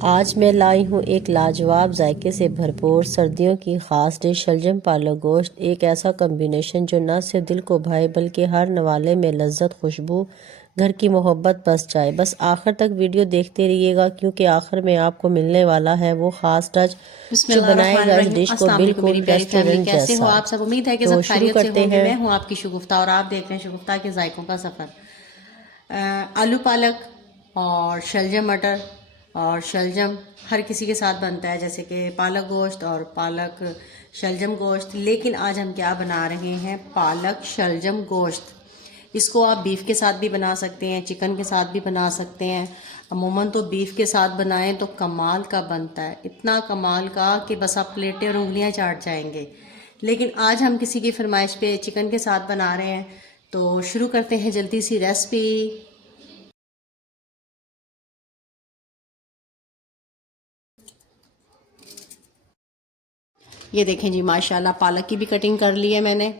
आज मैं लाई हूँ एक लाजवाब जायके से भरपूर सर्दियों की ख़ास डिश शलजम पालक गोश्त। एक ऐसा कम्बिनेशन जो न सिर्फ दिल को भाए बल्कि हर नवाले में लज्जत, खुशबू, घर की मोहब्बत बस जाए। बस आखिर तक वीडियो देखते रहिएगा क्योंकि आखिर में आपको मिलने वाला है वो ख़ास टच जो बनाएगा इस डिश को अस्सलाम वालेकुम मेरी बिल्कुल प्यारी फैमिली, रेस्टोरेंट कैसे हो जैसा। आप सब। उम्मीद है कि तो सब शुरू खैरियत से करते होंगे। हैं। मैं हूं आपकी शगुफ्ता और आप देख रहे हैं शगुफ्ता के जायकों का सफ़र। आलू पालक और शलजम मटर और शलजम हर किसी के साथ बनता है, जैसे कि पालक गोश्त और पालक शलजम गोश्त। लेकिन आज हम क्या बना रहे हैं, पालक शलजम गोश्त। इसको आप बीफ के साथ भी बना सकते हैं, चिकन के साथ भी बना सकते हैं। अमूमन तो बीफ के साथ बनाएं तो कमाल का बनता है, इतना कमाल का कि बस आप प्लेटें और उंगलियां चाट जाएंगे। लेकिन आज हम किसी की फरमाइश पे चिकन के साथ बना रहे हैं, तो शुरू करते हैं जल्दी सी रेसिपी। ये देखें जी, माशाल्लाह पालक की भी कटिंग कर ली है मैंने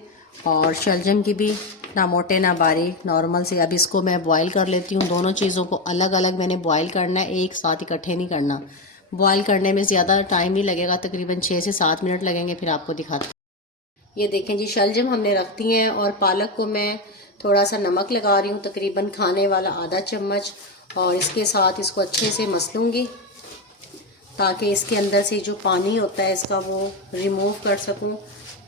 और शलजम की भी, ना मोटे ना बारीक, नॉर्मल से। अब इसको मैं बॉईल कर लेती हूँ। दोनों चीज़ों को अलग अलग मैंने बॉईल करना है, एक साथ इकट्ठे नहीं करना। बॉईल करने में ज़्यादा टाइम नहीं लगेगा, तकरीबन 6 से 7 मिनट लगेंगे, फिर आपको दिखाती हूँ। ये देखें जी, शलजम हमने रख दी हैं और पालक को मैं थोड़ा सा नमक लगा रही हूँ, तकरीबन खाने वाला आधा चम्मच, और इसके साथ इसको अच्छे से मस लूँगी ताकि इसके अंदर से जो पानी होता है इसका वो रिमूव कर सकूं।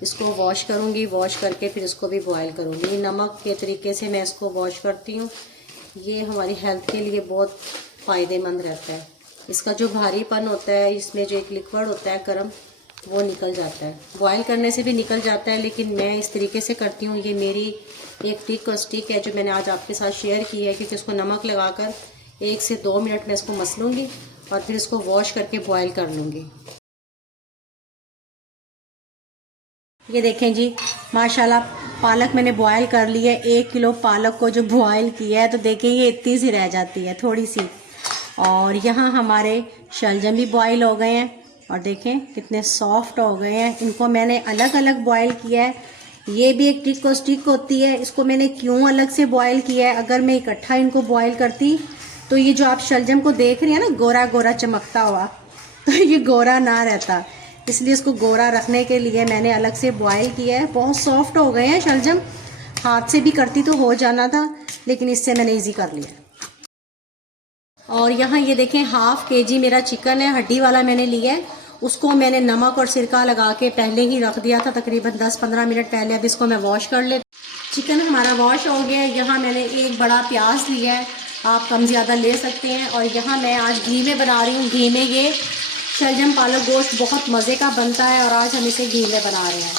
इसको वॉश करूंगी, वॉश करके फिर इसको भी बॉईल करूंगी। नमक के तरीके से मैं इसको वॉश करती हूँ। ये हमारी हेल्थ के लिए बहुत फ़ायदेमंद रहता है। इसका जो भारीपन होता है, इसमें जो एक लिक्विड होता है गर्म, वो निकल जाता है। बॉईल करने से भी निकल जाता है, लेकिन मैं इस तरीके से करती हूँ। ये मेरी एक ट्रिक और स्टिक है जो मैंने आज आपके साथ शेयर की है, क्योंकि इसको नमक लगाकर 1 से 2 मिनट में इसको मस लूँगी और फिर इसको वॉश करके बॉईल कर लूँगी। ये देखें जी, माशाल्लाह पालक मैंने बॉयल कर ली है। 1 किलो पालक को जो बॉयल किया है, तो देखें ये इतनी सी रह जाती है, थोड़ी सी। और यहाँ हमारे शलजम भी बॉयल हो गए हैं और देखें कितने सॉफ्ट हो गए हैं। इनको मैंने अलग अलग बॉयल किया है। ये भी एक ट्रिक और स्टिक होती है। इसको मैंने क्यों अलग से बॉयल किया है, अगर मैं इकट्ठा इनको बॉयल करती तो ये जो आप शलजम को देख रही हैं ना, गोरा गोरा चमकता हुआ, तो ये गोरा ना रहता। इसलिए इसको गोरा रखने के लिए मैंने अलग से बॉयल किया है। बहुत सॉफ्ट हो गए हैं शलजम, हाथ से भी करती तो हो जाना था, लेकिन इससे मैंने इजी कर लिया। और यहाँ ये देखें, 1/2 kg मेरा चिकन है, हड्डी वाला मैंने लिया है। उसको मैंने नमक और सिरका लगा के पहले ही रख दिया था, तकरीबन 10-15 मिनट पहले। अब इसको मैं वॉश कर ले। चिकन हमारा वॉश हो गया है। यहाँ मैंने एक बड़ा प्याज लिया है, आप कम ज़्यादा ले सकते हैं। और यहाँ मैं आज घी में बना रही हूँ। घी में ये शलजम पालक गोश्त बहुत मज़े का बनता है और आज हम इसे घी में बना रहे हैं।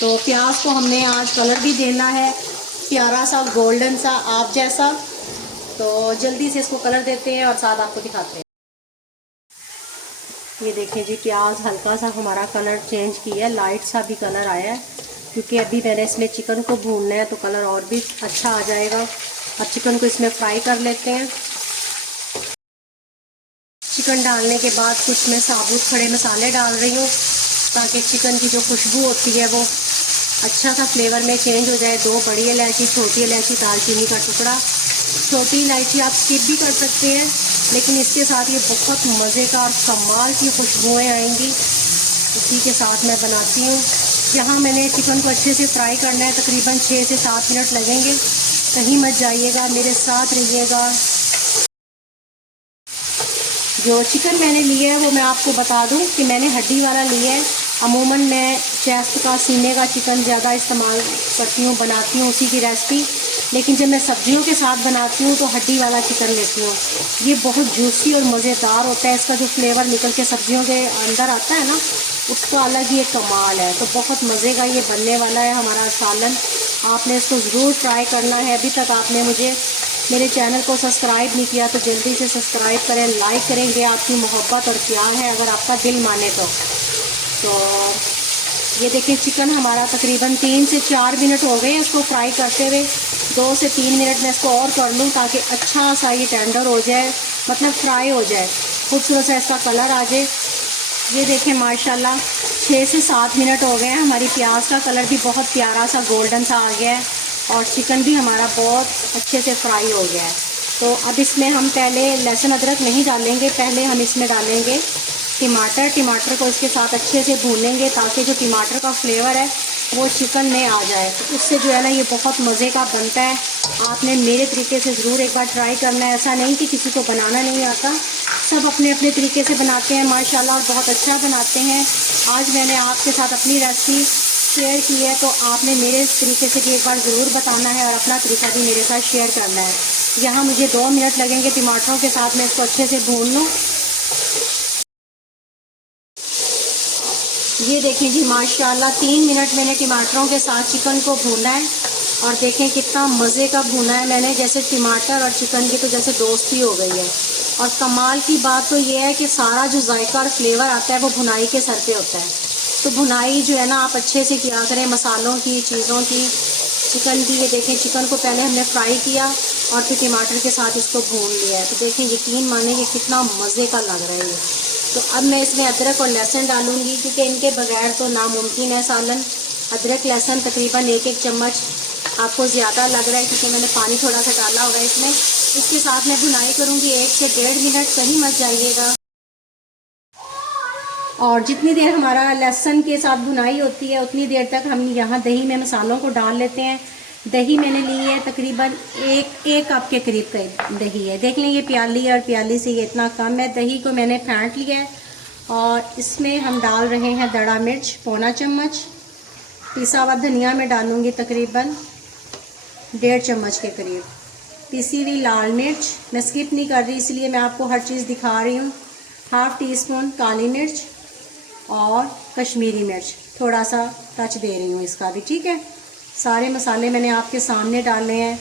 तो प्याज को हमने आज कलर भी देना है, प्यारा सा गोल्डन सा, आप जैसा। तो जल्दी से इसको कलर देते हैं और साथ आपको दिखाते हैं। ये देखें जी, प्याज हल्का सा हमारा कलर चेंज किया है, लाइट सा भी कलर आया है, क्योंकि अभी मैंने इसमें चिकन को भूनना है तो कलर और भी अच्छा आ जाएगा। अब चिकन को इसमें फ्राई कर लेते हैं। चिकन डालने के बाद कुछ मैं साबुत खड़े मसाले डाल रही हूँ ताकि चिकन की जो खुशबू होती है वो अच्छा सा फ्लेवर में चेंज हो जाए। 2 बड़ी इलायची, छोटी इलायची, दालचीनी का टुकड़ा। छोटी इलायची आप स्किप भी कर सकते हैं, लेकिन इसके साथ ये बहुत मज़े का और कमाल की खुशबुएँ आएंगी। इसी के साथ मैं बनाती हूँ। यहाँ मैंने चिकन को अच्छे से फ्राई करना है, तकरीबन 6 से 7 मिनट लगेंगे। कहीं मत जाइएगा, मेरे साथ रहिएगा। जो चिकन मैंने लिया है वो मैं आपको बता दूं कि मैंने हड्डी वाला लिया है। अमूमन मैं चेस्ट का, सीने का चिकन ज़्यादा इस्तेमाल करती हूँ, बनाती हूँ उसी की रेसिपी। लेकिन जब मैं सब्जियों के साथ बनाती हूँ तो हड्डी वाला चिकन लेती हूँ। ये बहुत जूसी और मज़ेदार होता है। इसका जो फ्लेवर निकल के सब्जियों के अंदर आता है ना, उसका अलग ही एक कमाल है। तो बहुत मज़े का ये बनने वाला है हमारा सालन। आपने इसको ज़रूर ट्राई करना है। अभी तक आपने मेरे चैनल को सब्सक्राइब नहीं किया तो जल्दी से सब्सक्राइब करें। लाइक करेंगे आपकी मोहब्बत और प्यार है, अगर आपका दिल माने तो ये देखिए, चिकन हमारा तकरीबन 3 से 4 मिनट हो गए इसको फ्राई करते हुए। 2 से 3 मिनट में इसको और कर लूँ ताकि अच्छा सा ये टेंडर हो जाए, मतलब फ्राई हो जाए, खूबसूरत सा इसका कलर आ जाए। ये देखें माशाल्लाह 6 से 7 मिनट हो गए हैं। हमारी प्याज का कलर भी बहुत प्यारा सा गोल्डन सा आ गया है और चिकन भी हमारा बहुत अच्छे से फ्राई हो गया है। तो अब इसमें हम पहले लहसुन अदरक नहीं डालेंगे, पहले हम इसमें डालेंगे टमाटर को इसके साथ अच्छे से भूनेंगे ताकि जो टमाटर का फ्लेवर है वो चिकन में आ जाए। तो उससे जो है ना ये बहुत मज़े का बनता है। आपने मेरे तरीके से ज़रूर एक बार ट्राई करना है। ऐसा नहीं कि किसी को बनाना नहीं आता, सब अपने अपने तरीके से बनाते हैं माशाल्लाह, और बहुत अच्छा बनाते हैं। आज मैंने आपके साथ अपनी रेसिपी शेयर की है, तो आपने मेरे तरीके से भी एक बार ज़रूर बताना है और अपना तरीका भी मेरे साथ शेयर करना है। यहाँ मुझे 2 मिनट लगेंगे टमाटरों के साथ, मैं इसको अच्छे से भून लूँ। ये देखें जी माशाल्लाह 3 मिनट मैंने टमाटरों के साथ चिकन को भूना है, और देखें कितना मज़े का भूना है मैंने, जैसे टमाटर और चिकन की तो जैसे दोस्ती हो गई है। और कमाल की बात तो ये है कि सारा जो जायका और फ्लेवर आता है वो भुनाई के सर पे होता है। तो भुनाई जो है ना आप अच्छे से किया करें, मसालों की, चीज़ों की, चिकन की। ये देखें चिकन को पहले हमने फ्राई किया और फिर टमाटर के साथ इसको भून लिया है। तो देखें यकीन माने कि कितना मज़े का लग रहा है ये। तो अब मैं इसमें अदरक और लहसुन डालूंगी, क्योंकि इनके बगैर तो नामुमकिन है सालन। अदरक लहसुन तकरीबन 1-1 चम्मच, आपको ज़्यादा लग रहा है क्योंकि मैंने पानी थोड़ा सा डाला होगा इसमें। इसके साथ मैं भुनाई करूँगी 1 से 1.5 मिनट, कहीं मत जाइएगा। और जितनी देर हमारा लहसुन के साथ भुनाई होती है उतनी देर तक हम यहाँ दही में मसालों को डाल लेते हैं। दही मैंने ली है तकरीबन एक कप के करीब का दही है। देख लें ये प्याली है और प्याली से ये इतना कम है। दही को मैंने फेंट लिया है और इसमें हम डाल रहे हैं दड़ा मिर्च पौना चम्मच, पिसा हुआ धनिया में डालूँगी तकरीबन 1.5 चम्मच के करीब, पिसी हुई लाल मिर्च मैं स्किप नहीं कर रही इसलिए मैं आपको हर चीज़ दिखा रही हूँ, 1/2 टीस्पून काली मिर्च और कश्मीरी मिर्च थोड़ा सा टच दे रही हूँ इसका भी, ठीक है। सारे मसाले मैंने आपके सामने डाले हैं।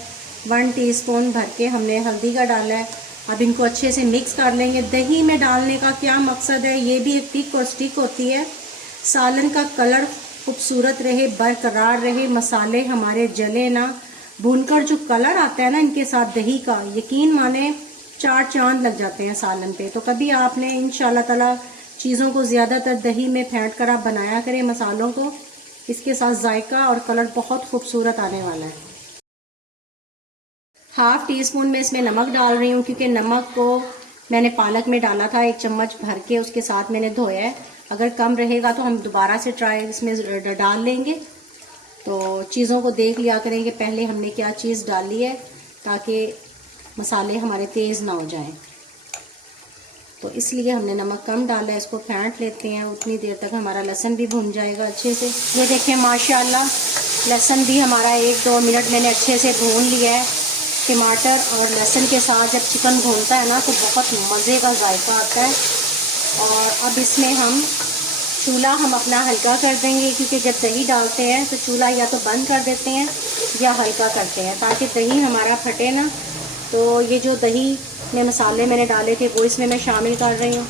1 टीस्पून भर के हमने हल्दी का डाला है। अब इनको अच्छे से मिक्स कर लेंगे। दही में डालने का क्या मकसद है, ये भी एक टिक और स्टिक होती है। सालन का कलर खूबसूरत रहे, बरकरार रहे, मसाले हमारे जले ना, भूनकर जो कलर आता है ना इनके साथ दही का, यकीन माने 4 चांद लग जाते हैं सालन पे। तो कभी आपने इंशाल्लाह ताला चीज़ों को ज़्यादातर दही में फेंट कर आप बनाया करें मसालों को, इसके साथ जायका और कलर बहुत खूबसूरत आने वाला है। 1/2 टीस्पून में इसमें नमक डाल रही हूँ, क्योंकि नमक को मैंने पालक में डाला था 1 चम्मच भर के, उसके साथ मैंने धोया है। अगर कम रहेगा तो हम दोबारा से ट्राई इसमें डाल लेंगे। तो चीज़ों को देख लिया करें कि पहले हमने क्या चीज़ डाली है, ताकि मसाले हमारे तेज़ ना हो जाएं। तो इसलिए हमने नमक कम डाला है। इसको फेंट लेते हैं, उतनी देर तक हमारा लहसुन भी भुन जाएगा अच्छे से। ये देखें माशाल्लाह लहसुन भी हमारा 1-2 मिनट मैंने अच्छे से भून लिया है। टमाटर और लहसुन के साथ जब चिकन भूनता है ना तो बहुत मज़े का जायका आता है। और अब इसमें चूल्हा हम अपना हल्का कर देंगे, क्योंकि जब दही डालते हैं तो चूल्हा या तो बंद कर देते हैं या हल्का करते हैं, ताकि दही हमारा फटे ना। तो ये जो दही में मसाले मैंने डाले थे वो इसमें मैं शामिल कर रही हूँ।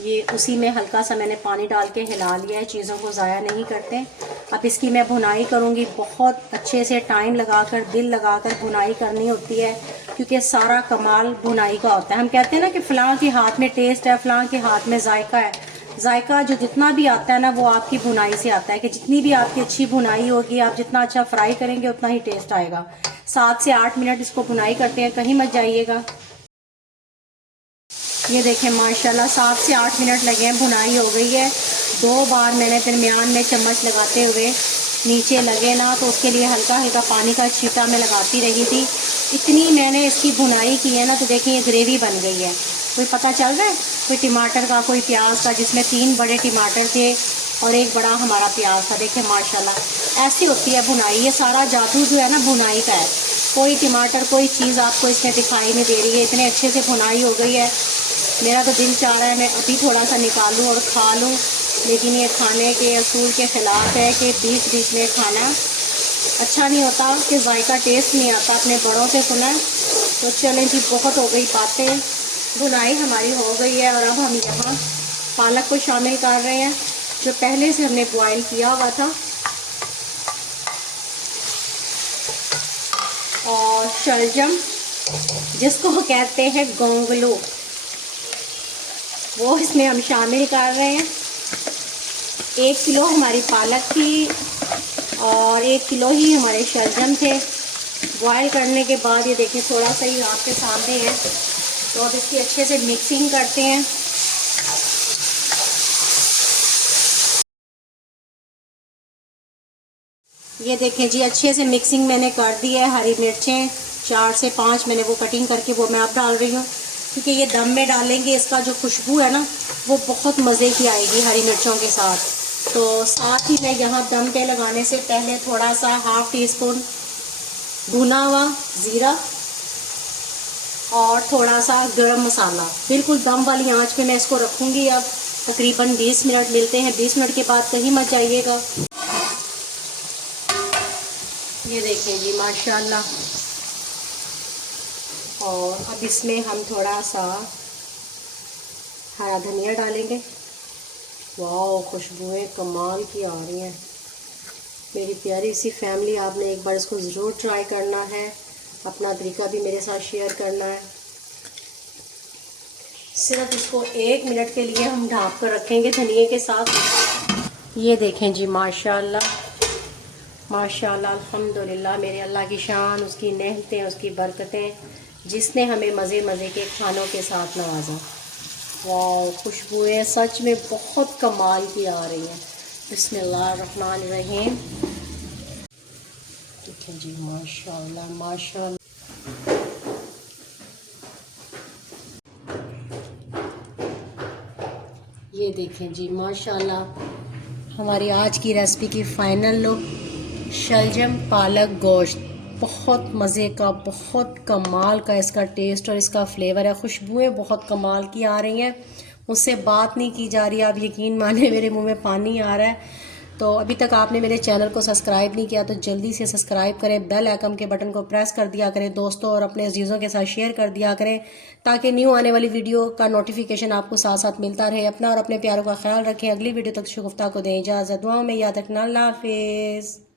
ये उसी में हल्का सा मैंने पानी डाल के हिला लिया है, चीज़ों को ज़ाया नहीं करते। अब इसकी मैं भुनाई करूँगी, बहुत अच्छे से टाइम लगाकर, दिल लगाकर भुनाई करनी होती है, क्योंकि सारा कमाल भुनाई का होता है। हम कहते हैं ना कि फ़लाँ के हाथ में टेस्ट है, फ़लाँ के हाथ में जायका है। जायका जो जितना भी आता है ना वो आपकी भुनाई से आता है, कि जितनी भी आपकी अच्छी भुनाई होगी, आप जितना अच्छा फ्राई करेंगे उतना ही टेस्ट आएगा। 7 से 8 मिनट इसको भुनाई करते हैं, कहीं मत जाइएगा। ये देखें माशाल्लाह 7 से 8 मिनट लगे हैं, भुनाई हो गई है। 2 बार मैंने दरमियान में चम्मच लगाते हुए नीचे लगे ना, तो उसके लिए हल्का हल्का पानी का छींटा मैं लगाती रही थी। इतनी मैंने इसकी भुनाई की है ना, तो देखिए ये ग्रेवी बन गई है। कोई पता चल रहा है, कोई टमाटर का, कोई प्याज का, जिसमें 3 बड़े टमाटर थे और 1 बड़ा हमारा प्याज था। देखिए माशाल्लाह ऐसी होती है भुनाई। ये सारा जादू जो है ना भुनाई का है। कोई टमाटर, कोई चीज़ आपको इसमें दिखाई नहीं दे रही है, इतने अच्छे से भुनाई हो गई है। मेरा तो दिल चाह रहा है मैं अभी थोड़ा सा निकालूं और खा लूं, लेकिन ये खाने के असूल के ख़िलाफ़ है कि बीच बीच में खाना अच्छा नहीं होता, कि जायका टेस्ट नहीं आता। अपने बड़ों से सुना। तो चलें जी, बहुत हो गई बातें, भुनाई हमारी हो गई है। और अब हम यहाँ पालक को शामिल कर रहे हैं, जो पहले से हमने बॉयल किया हुआ था। और शलजम, जिसको कहते हैं गोंगलू, वो इसमें हम शामिल कर रहे हैं। 1 किलो हमारी पालक थी और 1 किलो ही हमारे शलजम थे। बॉयल करने के बाद ये देखें थोड़ा सा ही आपके सामने है, तो अब इसकी अच्छे से मिक्सिंग करते हैं। ये देखें जी अच्छे से मिक्सिंग मैंने कर दी है। हरी मिर्चें 4 से 5 मैंने वो कटिंग करके वो मैं अब डाल रही हूँ, क्योंकि ये दम में डालेंगे, इसका जो खुशबू है ना वो बहुत मज़े की आएगी हरी मिर्चों के साथ। तो साथ ही मैं यहाँ दम पे लगाने से पहले थोड़ा सा ½ टीस्पून भुना हुआ ज़ीरा और थोड़ा सा गरम मसाला, बिल्कुल दम वाली आंच पे मैं इसको रखूँगी। अब तकरीबन 20 मिनट मिलते हैं। 20 मिनट के बाद कहीं मत जाइएगा। ये देखें जी माशाल्लाह। और अब इसमें हम थोड़ा सा हरा धनिया डालेंगे। वाह, खुशबुएं कमाल की आ रही हैं। मेरी प्यारी सी फैमिली, आपने एक बार इसको ज़रूर ट्राई करना है, अपना तरीका भी मेरे साथ शेयर करना है। सिर्फ इसको 1 मिनट के लिए हम ढाँप कर रखेंगे धनिए के साथ। ये देखें जी माशाल्लाह माशाल्लाह, अल्हम्दुलिल्लाह। मेरे अल्लाह की शान, उसकी नेमतें, उसकी बरकतें, जिसने हमें मज़े मज़े के खानों के साथ नवाजा। वाह, खुशबुएं सच में बहुत कमाल की आ रही हैं। बिस्मिल्लाहिर्रहमानिर्रहीम। देखिए जी माशाल्लाह माशाल्लाह। ये देखें जी माशाल्लाह, हमारी आज की रेसिपी की फ़ाइनल लुक। शलजम पालक गोश्त बहुत मज़े का, बहुत कमाल का इसका टेस्ट और इसका फ्लेवर है। खुशबुएं बहुत कमाल की आ रही हैं, मुझसे बात नहीं की जा रही है। आप यकीन माने मेरे मुंह में पानी आ रहा है। तो अभी तक आपने मेरे चैनल को सब्सक्राइब नहीं किया तो जल्दी से सब्सक्राइब करें, बेल आइकन के बटन को प्रेस कर दिया करें दोस्तों, और अपने अजीज़ों के साथ शेयर कर दिया करें, ताकि न्यू आने वाली वीडियो का नोटिफिकेशन आपको साथ साथ मिलता रहे। अपना और अपने प्यारों का ख्याल रखें। अगली वीडियो तक शुगुफ्ता को दें इजाज़त। दुआओं में याद रखना। अल्लाह हाफिज़।